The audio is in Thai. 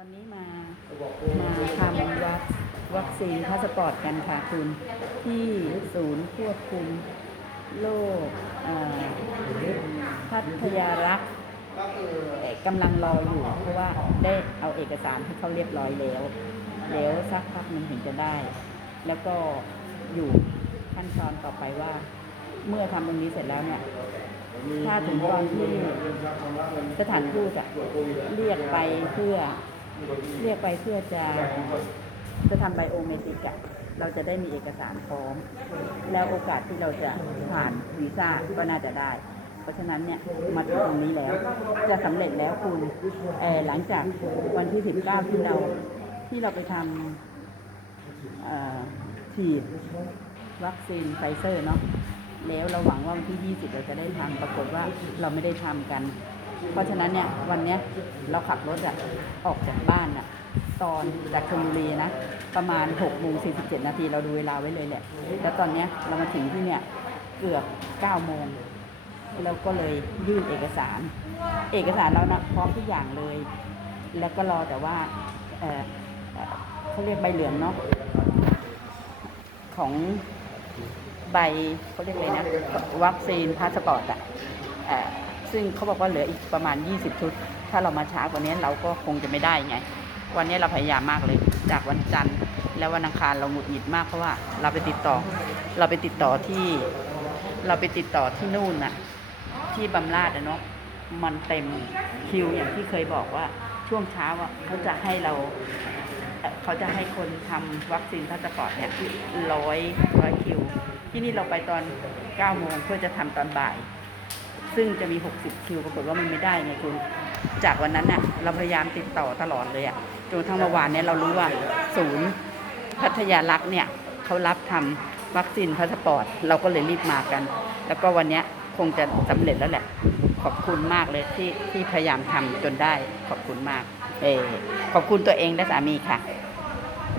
ตอนนี้มามาทำวัควัคซีนพาสปอร์ตกันค่ะคุณที่ศูนย์ควบคุมโรคอ่อพัทยารักษ์กำลังรออยู่ เพราะว่าได้เอาเอกสารให้เขาเรียบร้อยแล้วแล้วสักพักหนึ่งถึงจะได้ แล้วก็อยู่ขั้นตอนต่อไปว่า เมื่อทำตรงนี้เสร็จแล้วเนี่ยถ้าถึงตอนที่สถานทูตอะเรียกไปเพื่อ เรียกไปเพื่อจะจะทำไบโอเมติกอะเราจะได้มีเอกสารพร้อม แล้วโอกาสที่เราจะผ่านวีซ่าก็น่าจะได้ เพราะฉะนั้นเนี่ยมาถึงตรงนี้แล้ว จะสำเร็จแล้วคุณเอ่อหลังจากวันที่ 19 ที่เราที่เราไปทำฉีดวัคซีนไฟเซอร์เนาะแล้วเราหวังว่าวันที่ 20 เราจะได้ทำปรากฏว่าเราไม่ได้ทำกัน เพราะฉะนั้นเนี่ยวันเนี้ยเราขับรถอะออกจากบ้านอะตอนจากชลบุรีนะประมาณ6โมง47นาทีเราดูเวลาไว้เลยแหละแล้วตอนเนี้ยเรามาถึงที่เนี่ยเกือบ9โมงเราก็เลยยื่นเอกสาร เอกสารเรานะพร้อมทุกอย่างเลย แล้วก็รอแต่ว่าเเขาเรียกใบเหลืองเนาะของใบเขาเรียกอะไรนะวัคซีนพาสปอร์ตอะ ซึ่งเขาบอกว่าเหลืออีกประมาณ 20 ชุด ถ้าเรามาช้ากว่านี้เราก็คงจะไม่ได้ไง วันนี้เราพยายามมากเลย จากวันจันทร์ แล้ววันอังคารเราหงุดหงิดมากเพราะว่าเราไปติดต่อ เราไปติดต่อที่ เราไปติดต่อที่นู่นน่ะ ที่บำราดอะเนาะ มันเต็มคิวอย่างที่เคยบอกว่าช่วงเช้าอะเขาจะให้เราเขาจะให้คนทำวัคซีนพาสปอร์ตเนี่ยร้อยร้อยคิว ที่นี่เราไปตอน9โมงเพื่อจะทำตอนบ่าย ซึ่งจะมี 60 คิวปรากฏว่ามันไม่ได้ไงคุณ จากวันนั้นน่ะเราพยายามติดต่อตลอดเลยอะจนทั้งเมื่อวานเนี่ยเรารู้ว่าศูนย์พัทยารักษ์เนี่ยเขารับทำวัคซีนพาสปอร์ต เราก็เลยรีบมากัน แล้วก็วันเนี้ยคงจะสำเร็จแล้วแหละ ขอบคุณมากเลยที่ที่พยายามทำจนได้ขอบคุณมาก เออขอบคุณตัวเองและสามีค่ะ